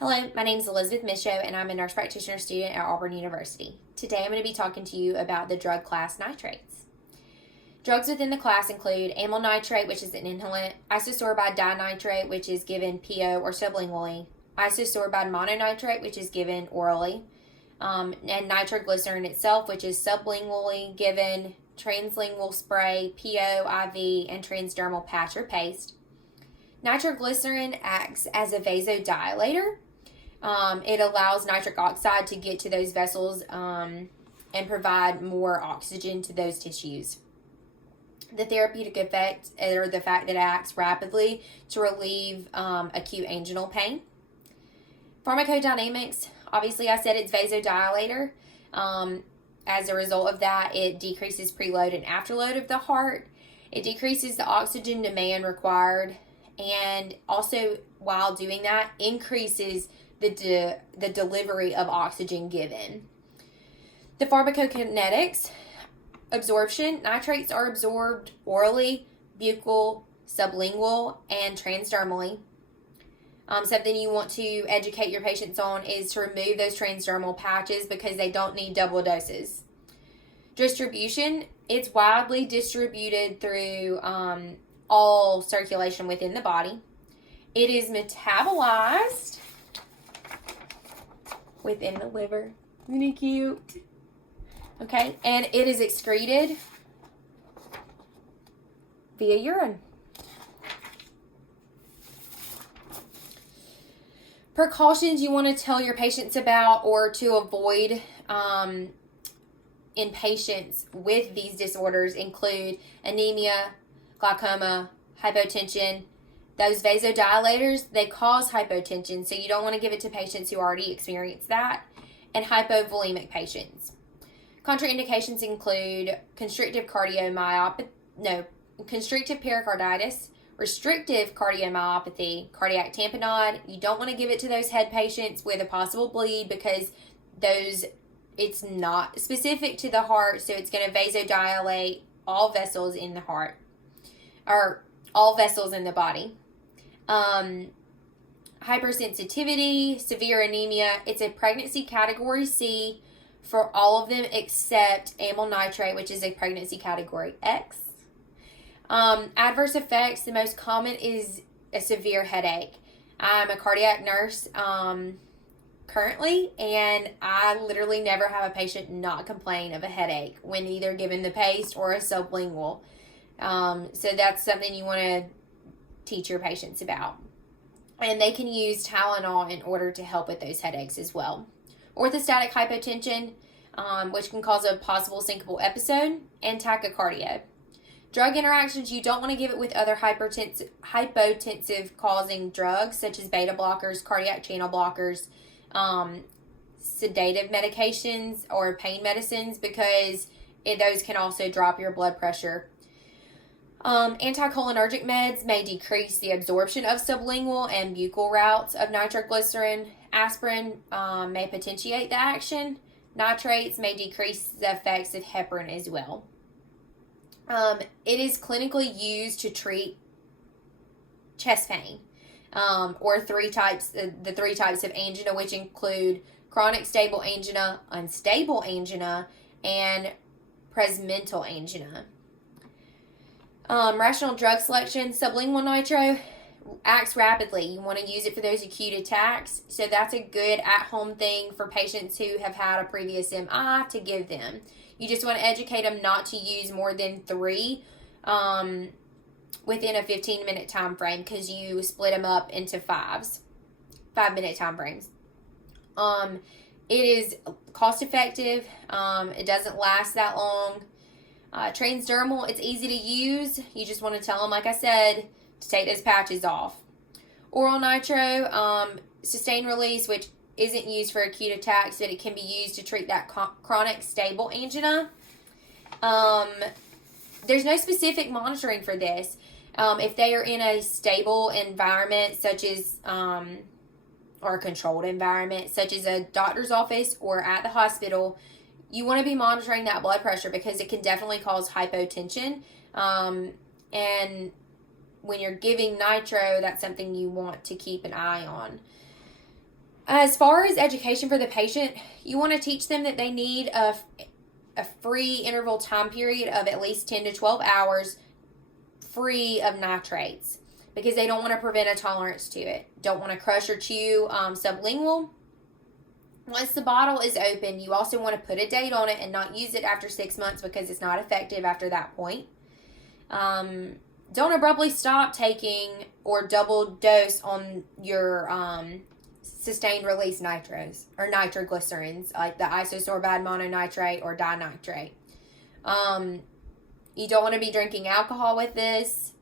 Hello, my name is Elizabeth Mishoe, and I'm a nurse practitioner student at Auburn University. Today I'm going to be talking to you about the drug class nitrates. Drugs within the class include amyl nitrate, which is an inhalant, isosorbide dinitrate, which is given PO or sublingually, isosorbide mononitrate, which is given orally, and nitroglycerin itself, which is sublingually given, translingual spray, PO, IV, and transdermal patch or paste. Nitroglycerin acts as a vasodilator. It allows nitric oxide to get to those vessels and provide more oxygen to those tissues. The therapeutic effect, or the fact that it acts rapidly to relieve acute anginal pain. Pharmacodynamics, obviously I said it's vasodilator. As a result of that, it decreases preload and afterload of the heart. It decreases the oxygen demand required, and also while doing that, increases the delivery of oxygen given. The pharmacokinetics, absorption, nitrates are absorbed orally, buccal, sublingual, and transdermally. Something you want to educate your patients on is to remove those transdermal patches because they don't need double doses. Distribution, it's widely distributed through all circulation within the body. It is metabolized within the liver. Isn't it cute? Okay, and it is excreted via urine. Precautions you want to tell your patients about or to avoid in patients with these disorders include anemia, glaucoma, hypotension. Those vasodilators, they cause hypotension, so you don't want to give it to patients who already experience that, and hypovolemic patients. Contraindications include constrictive pericarditis, restrictive cardiomyopathy, cardiac tamponade. You don't want to give it to those head patients with a possible bleed because it's not specific to the heart, so it's going to vasodilate all vessels in the heart, or all vessels in the body. Hypersensitivity, severe anemia. It's a pregnancy category C for all of them except amyl nitrate, which is a pregnancy category X. Adverse effects, the most common is a severe headache. I'm a cardiac nurse currently, and I literally never have a patient not complain of a headache when either given the paste or a sublingual. So that's something you want to teach your patients about. And they can use Tylenol in order to help with those headaches as well. Orthostatic hypotension, which can cause a possible syncopal episode, and tachycardia. Drug interactions, you don't want to give it with other hypotensive causing drugs such as beta blockers, cardiac channel blockers, sedative medications, or pain medicines because those can also drop your blood pressure. Anticholinergic meds may decrease the absorption of sublingual and buccal routes of nitroglycerin. Aspirin may potentiate the action. Nitrates may decrease the effects of heparin as well. It is clinically used to treat chest pain, or the three types of angina, which include chronic stable angina, unstable angina, and presmental angina. Rational drug selection, sublingual nitro acts rapidly. You want to use it for those acute attacks, so that's a good at-home thing for patients who have had a previous MI to give them. You just want to educate them not to use more than 3 within a 15-minute time frame because you split them up into 5-minute time frames. It is cost-effective. It doesn't last that long. Transdermal, it's easy to use. You just want to tell them, like I said, to take those patches off. Oral nitro, sustained release, which isn't used for acute attacks, but it can be used to treat that chronic stable angina. There's no specific monitoring for this. If they are in a stable environment, such as, or a controlled environment, such as a doctor's office or at the hospital, you want to be monitoring that blood pressure because it can definitely cause hypotension. And when you're giving nitro, that's something you want to keep an eye on. As far as education for the patient, you want to teach them that they need a free interval time period of at least 10 to 12 hours free of nitrates, because they don't want to prevent a tolerance to it. Don't want to crush or chew sublingual. Once the bottle is open, you also want to put a date on it and not use it after 6 months, because it's not effective after that point. Don't abruptly stop taking or double dose on your sustained release nitros or nitroglycerins, like the isosorbide mononitrate or dinitrate. You don't want to be drinking alcohol with this.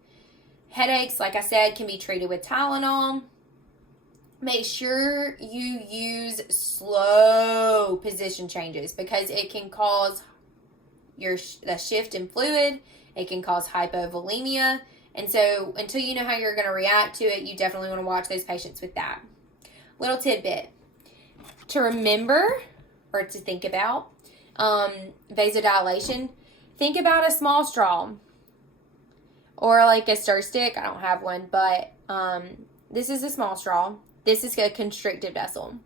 Headaches, like I said, can be treated with Tylenol. Make sure you use slow position changes, because it can cause the shift in fluid. It can cause hypovolemia. And so until you know how you're going to react to it, you definitely want to watch those patients with that. Little tidbit to remember or to think about vasodilation. Think about a small straw or like a stir stick. I don't have one, but this is a small straw. This is a constricted vessel.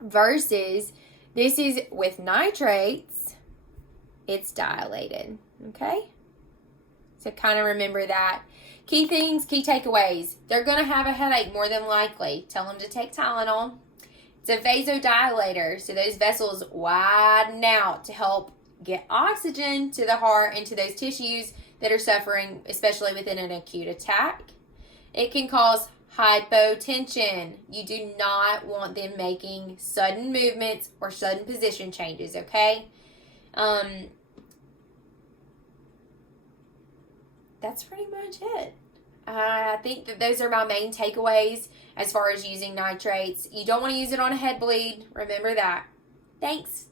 Versus this is with nitrates, it's dilated. Okay? So kind of remember that. Key things, key takeaways. They're going to have a headache more than likely. Tell them to take Tylenol. It's a vasodilator, so those vessels widen out to help get oxygen to the heart and to those tissues that are suffering, especially within an acute attack. It can cause hypotension. You do not want them making sudden movements or sudden position changes, okay? That's pretty much it. I think that those are my main takeaways as far as using nitrates. You don't want to use it on a head bleed. Remember that. Thanks.